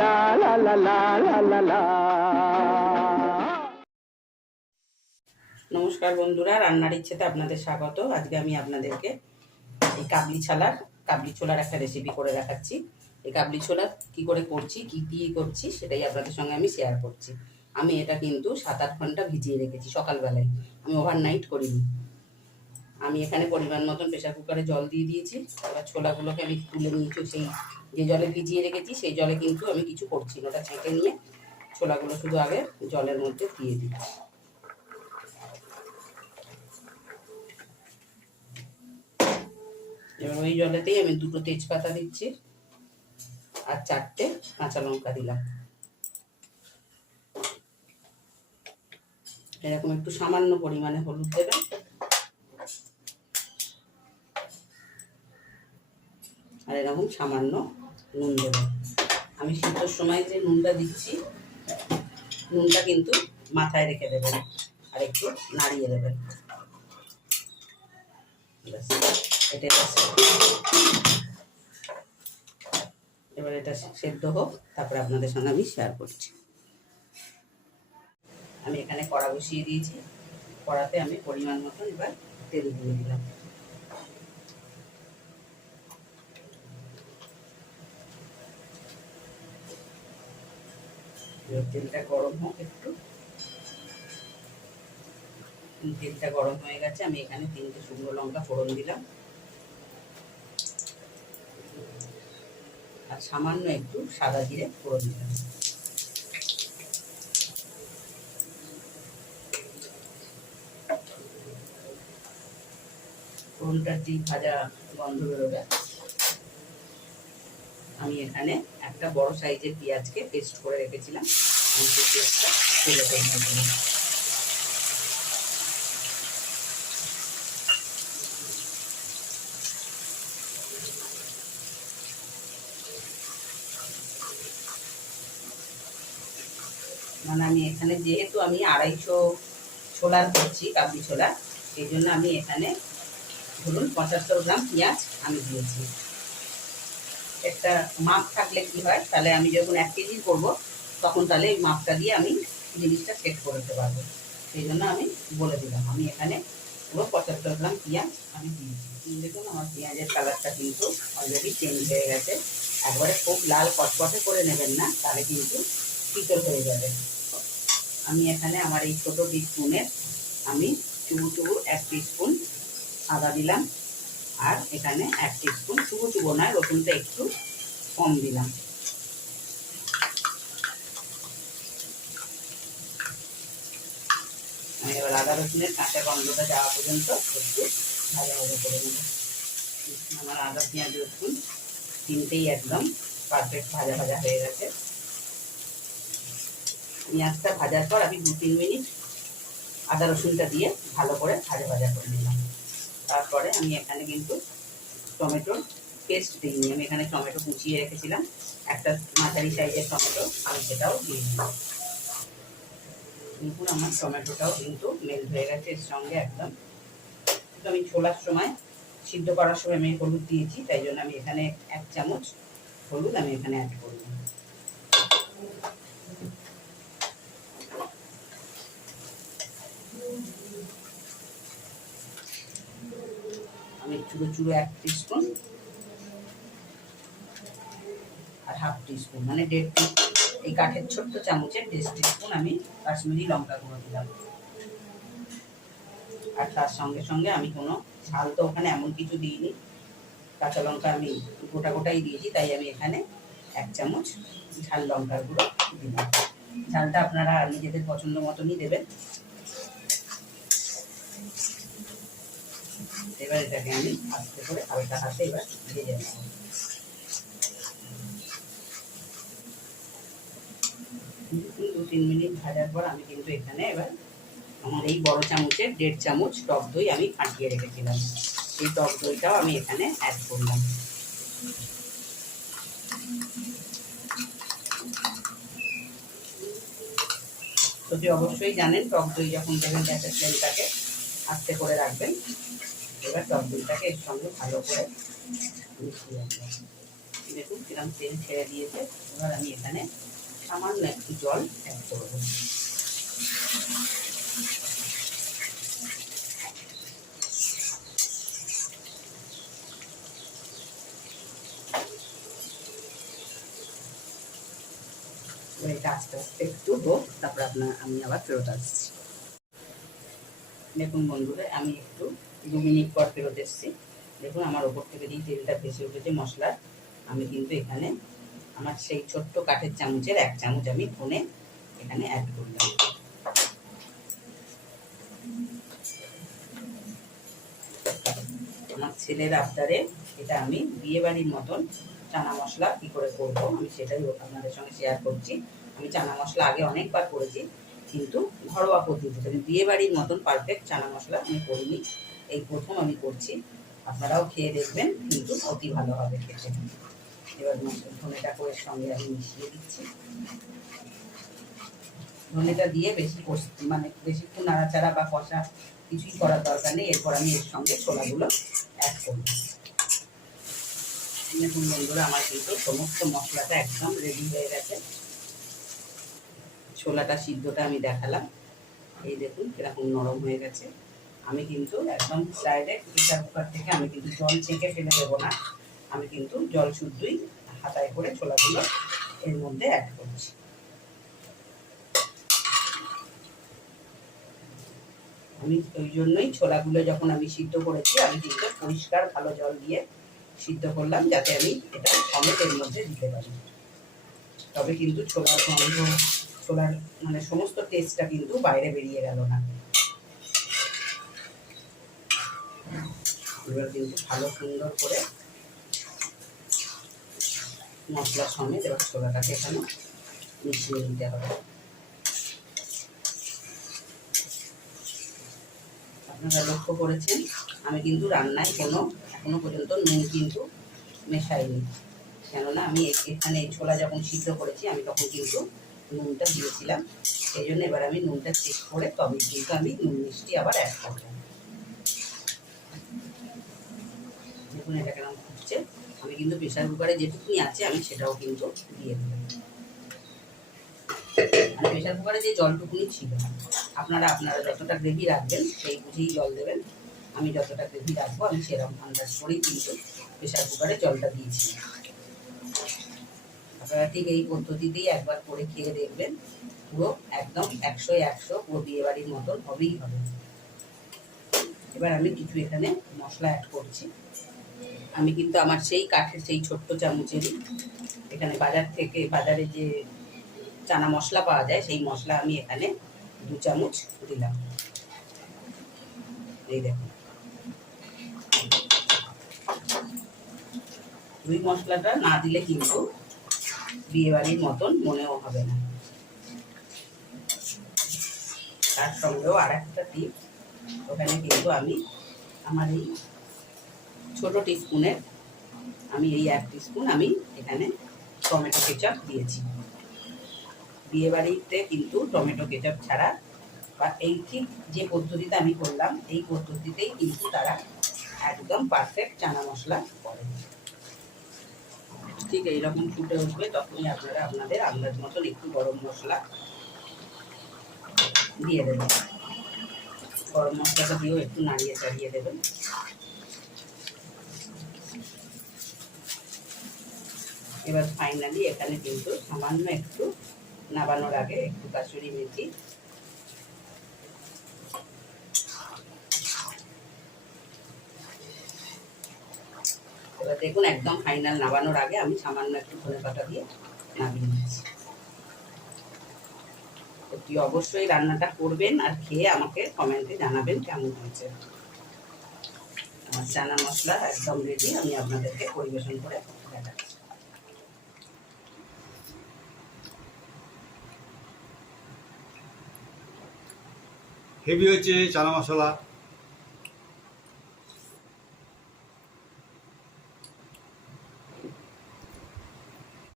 লা লা লা লা লা লা লা। নমস্কার বন্ধুরা, রান্নার ইচ্ছেতে আপনাদের স্বাগত। আজকে আমি আপনাদেরকে এই কাবলি ছোলার একটা রেসিপি করে দেখাচ্ছি। এই কাবলি ছোলা কি করে করছি, কি দিয়ে করছি, সেটাই আপনাদের সঙ্গে আমি শেয়ার করছি। আমি এটা কিন্তু 7-8 ঘন্টা ভিজিয়ে রেখেছি সকালবেলায়, আমি ওভারনাইট করিনি। আমি এখানে পরিমাণ মতন প্রেসার কুকারে জল দিয়ে দিয়েছি। এবার ছোলাগুলোকে আমি তুলে নিয়েছি, সেই যে জলে ভিজিয়ে রেখেছি সেই জলে কিন্তু আমি কিছু করছি না, ওটা ছেঁকে নিয়ে ছোলাগুলো শুধু আগে জলের মধ্যে দিয়ে দিচ্ছি। এবার ওই জলেতেই আমি 2টো তেজপাতা দিচ্ছি আর 4টে কাঁচা লঙ্কা দিলাম। এরকম একটু সামান্য পরিমাণে হলুদ দেবেন, আর এরকম সামান্য নুন দেবেন। আমি শীতের সময় যে নুনটা দিচ্ছি, নুনটা কিন্তু মাথায় রেখে দেবেন আর একটু নাড়িয়ে দেবেন। এবার এটা সেদ্ধ হোক, তারপরে আপনাদের সঙ্গে আমি শেয়ার করছি। আমি এখানে কড়া বসিয়ে দিয়েছি, কড়াতে আমি পরিমাণ মতন এবার তেল দিয়ে দিলাম। তেলটা গরম হোক একটু। তেলটা গরম হয়ে গেছে, আমি এখানে 3টে শুকনো লঙ্কা ফোড়ন দিলাম আর সামান্য একটু সাদা জিরে ফোড়ন দিলাম। ফোড়নটার যে ভাজা গন্ধ বেরোবে, আমি এখানে একটা বড় সাইজের পেঁয়াজকে পেস্ট করে রেখেছিলাম, আমি সেই পেস্টটা তেলে দিয়ে দিলাম। মানে আমি এখানে যেহেতু আমি 250 ছোলার করছি, কাবলি ছোলা, সেই জন্য আমি এখানে ধরুন 75 গ্রাম পেঁয়াজ আমি দিয়েছি। একটা মাপ থাকলে কি হয়, তাহলে আমি যখন 1 কেজি করবো তখন তাহলে এই মাপটা দিয়ে আমি জিনিসটা সেট করতে পারবো। সেই জন্য আমি বলে দিলাম, আমি এখানে পুরো 75 গ্রাম পেঁয়াজ আমি দিয়েছি। দেখুন আমার পেঁয়াজের কালারটা কিন্তু অলরেডি চেঞ্জ হয়ে গেছে। একবারে খুব লাল কটকটে করে নেবেন না, তাহলে কিন্তু পিতল হয়ে যাবে। আমি এখানে আমার এই ছোটো টিস্পুনের আমি চুবো 1 টিস্পুন আদা দিলাম, আর এখানে 1 টিস্পুন চুবো নয়, রসুনটা একটু কম দিলাম। আমি এবার আদা রসুনের কাঁচা গন্ধটা যাওয়া পর্যন্ত একটু ভাজা ভাজা করে নেব। আমার আদা পেঁয়াজ রসুন 3টেই একদম পারফেক্ট ভাজা ভাজা হয়ে গেছে। পেঁয়াজটা ভাজার পর আমি 2-3 মিনিট আদা রসুনটা দিয়ে ভালো করে ভাজা ভাজা করে নিলাম। তারপরে আমি এখানে কিন্তু টমেটোর পেস্ট দিইনি, আমি এখানে টমেটো কুচিয়ে রেখেছিলাম, একটা মাঝারি সাইজের টমেটো, আমি সেটাও দিয়ে দিলাম। দেখুন আমার টমেটোটাও কিন্তু মেল্ট হয়ে গেছে এর সঙ্গে একদম। কিন্তু আমি ছোলার সময় সিদ্ধ করার সময় আমি হলুদ দিয়েছি, তাই জন্য আমি এখানে 1 চামচ হলুদ আমি এখানে অ্যাড করলাম। আমি চুড়ো 1 টিস্পুন আর 1/2 টিস্পুন মানে 1.5 এই কাঠের ছোট্ট চামচের 1.5 টিস্পুন আমি কাশ্মীরি লঙ্কা গুঁড়ো দিলাম। আর তার সঙ্গে সঙ্গে আমি কোনো ঝাল তো ওখানে এমন কিছু দিইনি, কাঁচা লঙ্কা আমি গোটাই দিয়েছি, তাই আমি এখানে 1 চামচ ঝাল লঙ্কার গুঁড়ো দিলাম। ঝালটা আপনারা নিজেদের পছন্দ মতনই দেবেন। এবার এটাকে আমি আস্তে করে হালকা হাতে এবার ভেজে নেব। 2-3 মিনিট ভাজার পর আমি কিন্তু এখানে এবার আমার এই বড় চামচের 1.5 চামচ টক দই আমি ফাটিয়ে রেখেছিলাম, এই টক দইটাও আমি এখানে অ্যাড করলাম। যদি অবশ্যই জানেন টক দই যখন দেবেন গ্যাসের ফ্লেমটাকে আস্তে করে রাখবেন। এবার টক দইটাকে এর সঙ্গে ভালো করে মিশিয়ে রাখবেন। দেখুন কিরকম তেল ছেড়ে দিয়েছে। এবার আমি এখানে সামান্য একটু জল অ্যাড করবো। এটা আস্তে আস্তে একটু হোক, তারপর আমি আবার ফেরত আসছি। দেখুন বন্ধুরা, আমি একটু 2 মিনিট পর ফেরত এসেছি। দেখুন আমার ওপর থেকে যেই তেলটা ভেসে উঠেছে মশলার, আমি কিন্তু এখানে আমার সেই ছোট্ট কাঠের চামচের 1 চামচ আমি ধনে এখানে অ্যাড করলাম। আমার ছেলের আবদারে এটা আমি বিয়েবাড়ির মতন চানা মশলা কী করে করব আমি সেটাই আপনাদের সঙ্গে শেয়ার করছি। আমি চানা মশলা আগে অনেকবার করেছি, কিন্তু ঘরোয়া পদ্ধতিতে। আমি বিয়েবাড়ির মতন পারফেক্ট চানা মশলা আমি করিনি, এই প্রথম আমি করছি। আপনারাও খেয়ে দেখবেন, কিন্তু অতি ভালো হবে খেতে। এবার ধনেটা করে সঙ্গে আমি মিশিয়ে দিচ্ছি। ধনেটা দিয়ে বেশিক্ষণ নাড়াচাড়া বা কষা কিছুই করার দরকার নেই। এরপর আমি এর সঙ্গে ছোলাগুলো অ্যাড করব। দেখুন বন্ধুরা, আমার কিন্তু সমস্ত মশলাটা একদম রেডি হয়ে গেছে। ছোলাটা সিদ্ধটা আমি দেখালাম, এই দেখুন কিরকম নরম হয়ে গেছে। আমি কিন্তু একদম ডাইরেক্ট প্রেসার কুকার থেকে আমি কিন্তু জল ছেঁকে ফেলে দেবো না, আমি কিন্তু জল শুদ্ধই হাতায় করে ছোলাগুলো এর মধ্যে অ্যাড করছি। আমি ওই জন্যই ছোলাগুলো যখন আমি সিদ্ধ করেছি, আমি কিন্তু পরিষ্কার ভালো জল দিয়ে সিদ্ধ করলাম, যাতে আমি এটা সমেত এর মধ্যে দিতে পারি। তবে কিন্তু ছোলার সমস্ত টেস্টটা কিন্তু বাইরে বেরিয়ে গেল না। এবার কিন্তু ভালো সুন্দর করে মশলার সমেত এবার ছোলাটাকে এখানে মিশিয়ে নিতে হবে। আপনারা লক্ষ্য করেছেন, আমি কিন্তু রান্নায় এখনো পর্যন্ত নুন কিন্তু মেশাইনি, কেননা আমি এখানে ছোলা যখন সিদ্ধ করেছি আমি তখন কিন্তু নুনটা দিয়েছিলাম। সেই জন্য এবার আমি নুনটা চেক করে তবে কিন্তু আমি নুন মিষ্টি আবার অ্যাড করলাম। দেখুন এটা কেমন ফুটছে। আমি কিন্তু প্রেসার কুকারে যেটুকুনি আছে আমি সেটাও কিন্তু দিয়ে দেবো। মানে প্রেসার কুকারে যে জলটুকুনি ছিল, আপনারা যতটা গ্রেভি রাখবেন সেই বুঝেই জল দেবেন। আমি যতটা গ্রেভি রাখবো আমি সেরকম আন্দাজ করেই কিন্তু প্রেসার কুকারে জলটা দিয়েছি। আপনারা ঠিক এই পদ্ধতিতেই একবার করে খেয়ে দেখবেন, পুরো একদম 100-100 পুরো বিয়েবাড়ির মতন হবেই হবে। এবার আমি কিছু এখানে মশলা অ্যাড করছি। আমি কিন্তু আমার সেই কাঠের সেই ছোট্ট চামচেরই এখানে বাজারে যে চানা মশলা পাওয়া যায়, সেই মশলা আমি এখানে 2 চামচ দিলাম। এই দেখুন, দুই মশলাটা না দিলে কিন্তু বিয়েবাড়ির মতন মনেও হবে না। তার সঙ্গেও আর একটা টিপ, ওখানে কিন্তু আমি আমার এই ছোটো টিস্পুনের আমি এই 1 টিস্পুন আমি এখানে টমেটো কেচাপ দিয়েছি। বিয়েবাড়িতে কিন্তু টমেটো কেচাপ ছাড়া বা এই ঠিক যে পদ্ধতিতে আমি করলাম এই পদ্ধতিতেই কিন্তু তারা একদম পারফেক্ট চানা মশলা করে। ঠিক এইরকম ফুটে উঠবে, তখনই আপনারা আপনাদের আন্দাজ মতন একটু গরম মশলা দিয়ে দেবেন। গরম মশলাটা দিয়েও একটু নাড়িয়ে চাড়িয়ে দেবেন। এবার ফাইনালি এখানে কিন্তু সামান্য একটু নাবানোর আগে একটু কাসুরি মেথি, এবার দেখুন একদম ফাইনাল নাবানোর আগে আমি সামান্য একটু ধনেপাতা দিয়ে নামিয়ে নিচ্ছি। অতি অবশ্যই রান্নাটা করবেন আর খেয়ে আমাকে কমেন্টে জানাবেন কেমন হয়েছে। আমার চানা মশলা একদম রেডি, আমি আপনাদেরকে পরিবেশন করে দেখাচ্ছি। হেভি হয়েছে চানা মশলা।